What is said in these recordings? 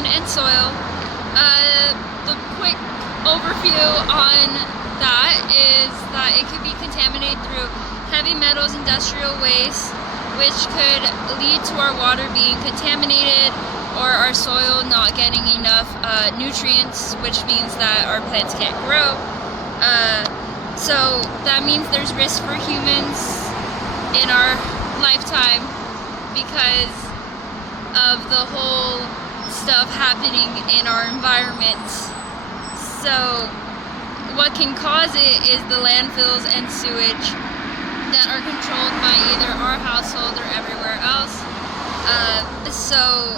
land and soil. The quick overview on that is that it could be contaminated through heavy metals, industrial waste, which could lead to our water being contaminated or our soil not getting enough nutrients, which means that our plants can't grow. So that means there's risk for humans in our lifetime because of the whole stuff happening in our environment. So what can cause it is the landfills and sewage that are controlled by either our household or everywhere else. So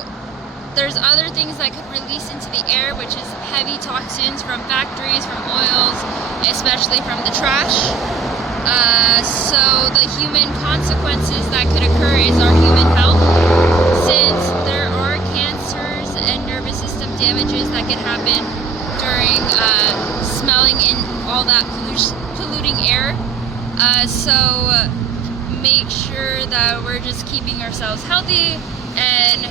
there's other things that could release into the air, which is heavy toxins from factories, from oils, especially from the trash. So the human consequences that could occur is our human health, since there are cancers and nervous system damages that could happen during smelling in all that polluting air. So make sure that we're just keeping ourselves healthy and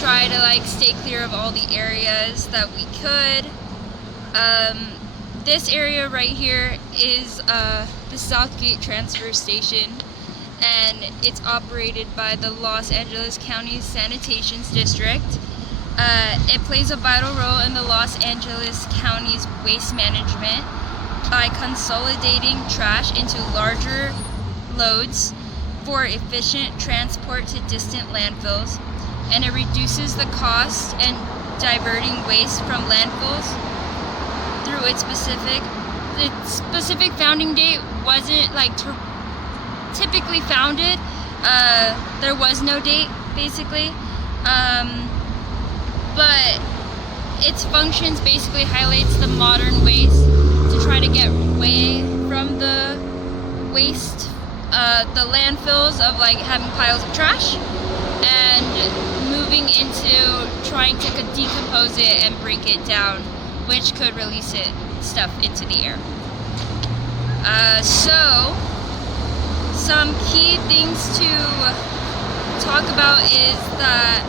try to stay clear of all the areas that we could. This area right here is the Southgate transfer station, and it's operated by the Los Angeles County Sanitation District. It plays a vital role in the Los Angeles County's waste management by consolidating trash into larger loads for efficient transport to distant landfills, and it reduces the cost and diverting waste from landfills through its specific founding date wasn't typically founded. There was no date basically, but its functions basically highlights the modern ways to try to get away from the waste, the landfills of having piles of trash, and moving into trying to decompose it and break it down, which could release stuff into the air. So some key things to talk about is that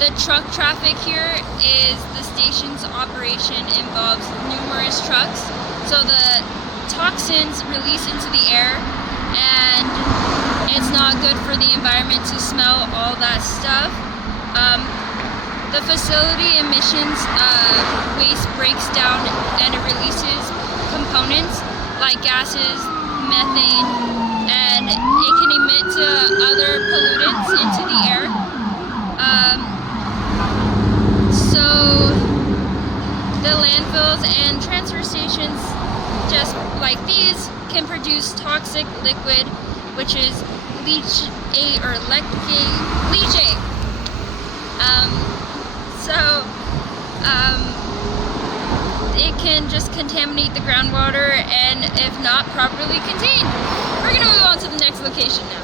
the truck traffic here is the station's operation involves numerous trucks, so the toxins release into the air, and it's not good for the environment to smell all that stuff. The facility emissions waste breaks down and it releases components like gases, methane, and it can emit to other pollutants into the air. So the landfills and transfer stations, just like these, can produce toxic liquid, which is leachate. It can just contaminate the groundwater, and if not properly contained. We're gonna move on to the next location now.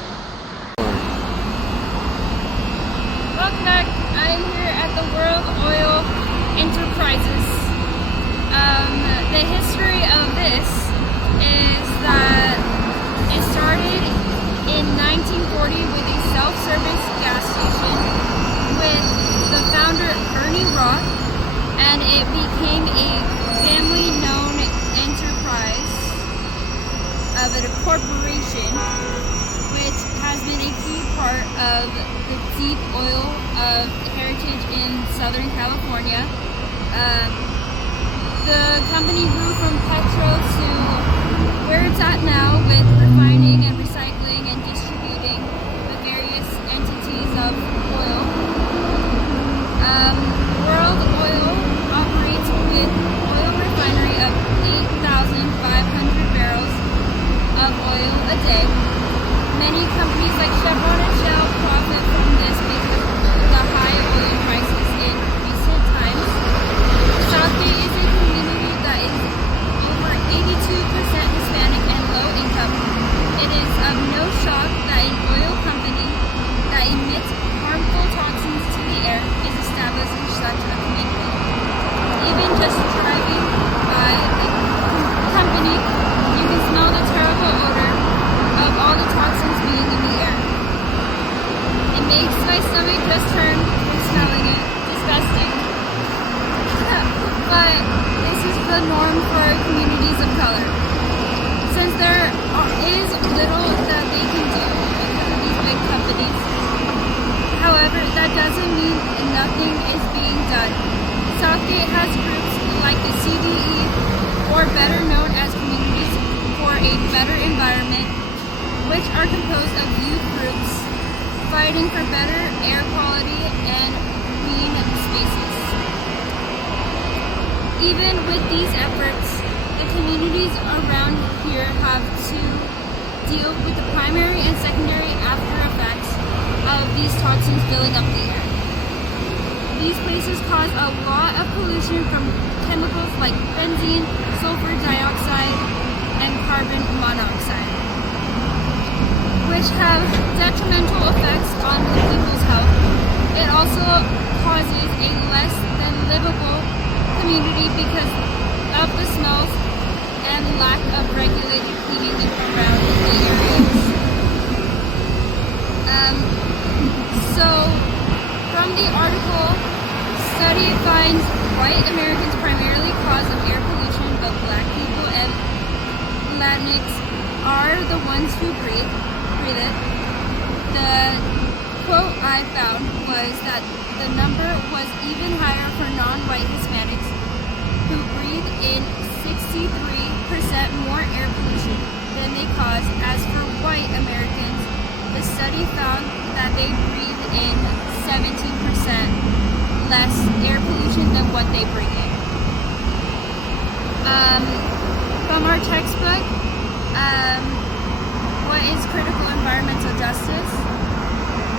Welcome back. I'm here at the World Oil Enterprises. The history of this is that it started in 1940 with a self-service gas station with the founder Ernie Roth, and it became a family-known enterprise of a corporation, which has been a key part of the deep oil heritage in Southern California. The company grew from petro to where it's at now, with refining and recycling and distributing the various entities of oil. World Oil operates with oil refinery of 8,500 barrels of oil a day. Many companies like Chevron and Shell profit from this because of the high oil prices in recent times. Southgate is a community that is over 82% Hispanic and low income. It is of no shock that an oil company that emits harmful toxins to the air is established in such a community. Even just driving by the company, you can smell the terrible odor of all the toxins being in the air. It makes my stomach just turn when smelling it. This disgusting. But this is the norm for communities of color. Since there is little that they can do because of these big companies, however, that doesn't mean nothing is being done. Southgate has groups like the CDE, or better known as Communities for a Better Environment, which are composed of youth groups fighting for better air quality and green spaces. Even with these efforts, the communities around here have to deal with the primary and secondary after effects of these toxins filling up the air. These places cause a lot of pollution from chemicals like benzene, sulfur dioxide, and carbon monoxide, which have detrimental effects on the people's health. It also causes a less than livable community because of the smells and lack of regulated cleaning around the areas. So, from the article, study finds white Americans primarily cause of air pollution, but black people and Latinx are the ones who breathe it. The quote I found was that the number was even higher for non-white Hispanics, who breathe in 63% more air pollution than they cause. As for white Americans, the study found that they breathe in 17% less air pollution than what they bring in. From our textbook, what is critical environmental justice?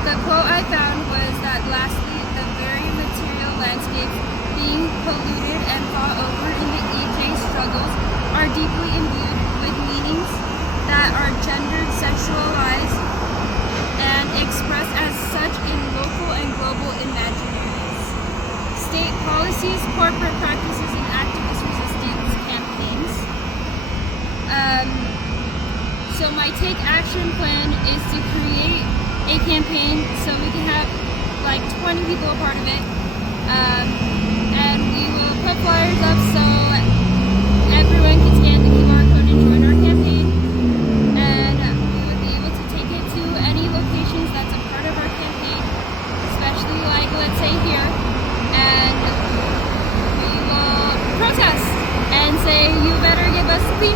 The quote I found was that lastly, the very material landscapes being polluted and fought over in the EJ struggles are deeply imbued with meanings that are gendered, sexualized, and expressed as such in local and global imaginaries. State policies, corporate practices, and activist resistance campaigns. So my Take Action plan is to create a campaign so we can have like 20 people a part of it. And we will put flyers up so everyone can scan the QR code and join our campaign. And we would be able to take it to any locations that's a part of our campaign, especially like, let's say here. And we will protest and say, you better give us clean